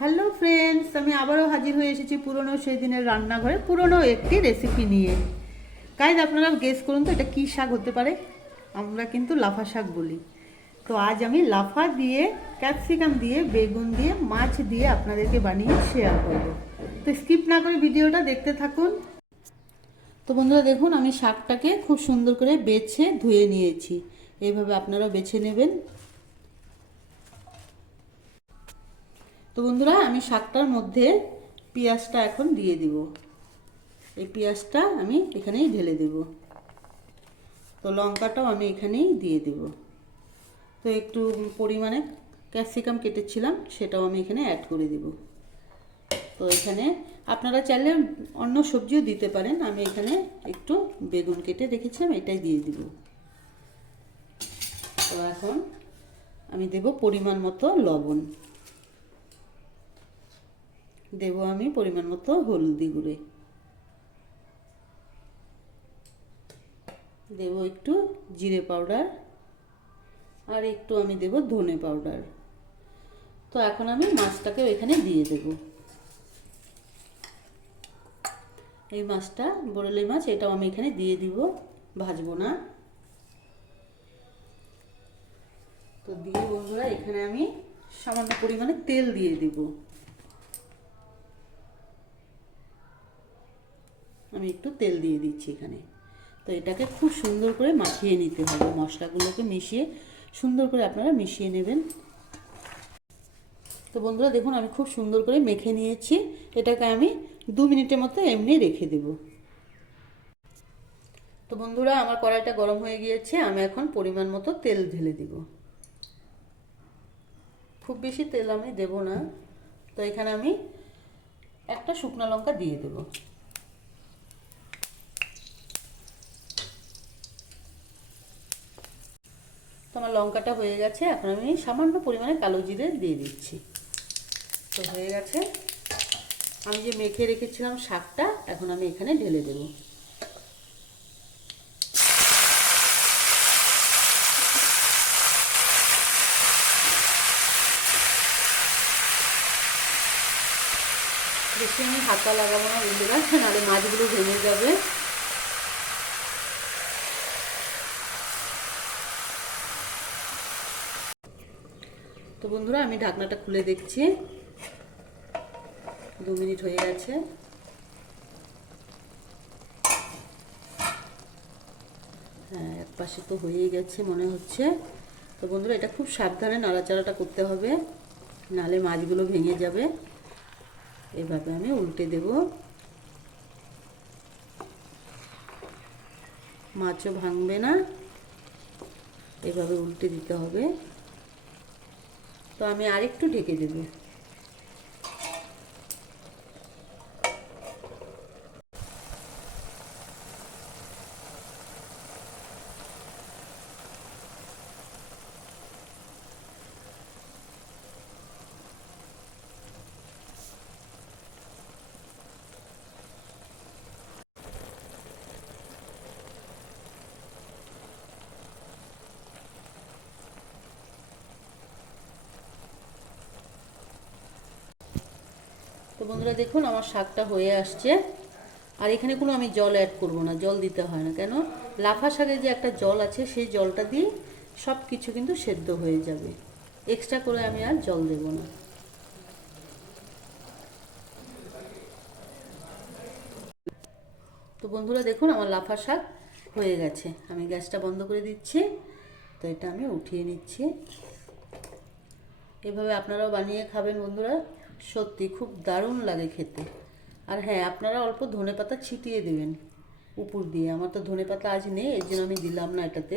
Hello friends, আমি আবারও হাজির হয়ে এসেছি পুরনো সেই দিনের রান্নাঘরে পুরনো একটি রেসিপি নিয়ে। গাইজ, আপনারা গেস করুন তো এটা কী শাক হতে পারে। আমরা কিন্তু লাফা শাক বলি। তো আজ আমি লাফা দিয়ে, ক্যাপসিকাম দিয়ে, বেগুন দিয়ে, মাছ দিয়ে আপনাদেরকে বানিয়ে শেয়ার করব। তো স্কিপ না করে ভিডিওটা দেখতে থাকুন। তো বন্ধুরা দেখুন, আমি শাকটাকে খুব সুন্দর করে বেছে ধুয়ে নিয়েছি। এইভাবে আপনারা বেছে নেবেন। তো বন্ধুরা, আমি শাকটার মধ্যে পেঁয়াজটা এখন দিয়ে দিব। এই পেঁয়াজটা আমি এখানেই ঢেলে দেব। তো লঙ্কাটাও আমি এখানেই দিয়ে দেব। তো একটু পরিমাণে ক্যাপসিকাম কেটেছিলাম, সেটাও আমি এখানে অ্যাড করে দেব। তো এখানে আপনারা চাইলে অন্য সবজিও দিতে পারেন। আমি এখানে একটু বেগুন কেটে রেখেছিলাম, এটাই দিয়ে দিব। তো এখন আমি দেব পরিমাণ মতো লবণ, দেব আমি পরিমাণ মতো হলদি গুঁড়ো, দেব একটু জিরে পাউডার, আর একটু আমি দেব ধনে পাউডার। তো এখন আমি মাছটাকে এখানে দিয়ে দেব। এই মাছটা বরলে মাছ, এটাও আমি এখানে দিয়ে দিব, ভাজবো না। তো দিয়ে বন্ধুরা এখানে আমি সামান্য পরিমাণে তেল দিয়ে দিব। আমি একটু তেল দিয়ে দিচ্ছি এখানে। তো এটাকে খুব সুন্দর করে মাখিয়ে নিতে হবে, মশলাগুলোকে মিশিয়ে সুন্দর করে আপনারা মিশিয়ে নেবেন। তো বন্ধুরা দেখুন, আমি খুব সুন্দর করে মেখে নিয়েছি। এটাকে আমি 2 মিনিটের মতো এমনি রেখে দেব। তো বন্ধুরা, আমার কড়াইটা গরম হয়ে গিয়েছে। আমি এখন পরিমাণ মতো তেল ঢেলে দিব। খুব বেশি তেল আমি দেব না। তো এখানে আমি একটা শুকনো লঙ্কা দিয়ে দেব। তো আমার লঙ্কাটা হয়ে গেছে। এখন আমি সামান্য পরিমাণে কালো জিরে দিয়ে দিচ্ছি। তো হয়ে গেছে। আমি যে মেখে রেখেছিলাম শাকটা, এখন আমি এখানে ঢেলে দেব। বেশি আমি হাতা লাগাবো না বন্ধুরা, নাহলে মাছগুলো ভেঙে যাবে। তো বন্ধুরা, আমি ঢাকনাটা খুলে দেখছি। 2 মিনিট হয়ে গেছে। হ্যাঁ, এক পাশে তো হয়েই গেছে মনে হচ্ছে। তো বন্ধুরা, এটা খুব সাবধানে নাড়াচাড়াটা করতে হবে, নাহলে মাছগুলো ভেঙে যাবে। এভাবে আমি উল্টে দেব। মাছও ভাঙবে না, এভাবে উল্টে দিতে হবে। তো আমি আরেকটু ঢেকে দেব। তো বন্ধুরা দেখুন, আমার শাকটা হয়ে আসছে। আর এখানে কোনো আমি জল অ্যাড করব না, জল দিতে হয় না। কেন, লাফা শাকের যে একটা জল আছে, সেই জলটা দিয়ে সব কিছু কিন্তু সেদ্ধ হয়ে যাবে। এক্সট্রা করে আমি আর জল দেব না। তো বন্ধুরা দেখুন, আমার লাফা শাক হয়ে গেছে। আমি গ্যাসটা বন্ধ করে দিচ্ছি। তো এটা আমি উঠিয়ে নিচ্ছি। এভাবে আপনারাও বানিয়ে খাবেন বন্ধুরা, সত্যি খুব দারুণ লাগে খেতে। আর হ্যাঁ, আপনারা অল্প ধনেপাতা ছিটিয়ে দেবেন উপর দিয়ে। আমার তো ধনেপাতা আজ নেই, এর জন্য আমি দিলাম না এটাতে।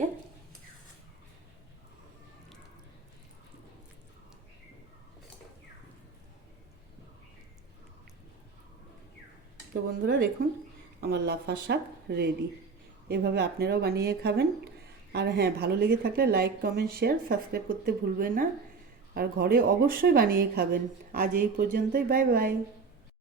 তো বন্ধুরা দেখুন, আমার লাফা শাক রেডি। এভাবে আপনারাও বানিয়ে খাবেন। আর হ্যাঁ, ভালো লেগে থাকলে লাইক, কমেন্ট, শেয়ার, সাবস্ক্রাইব করতে ভুলবেন না। আর ঘরে অবশ্যই বানিয়ে খাবেন। আজ এই পর্যন্তই। Bye bye.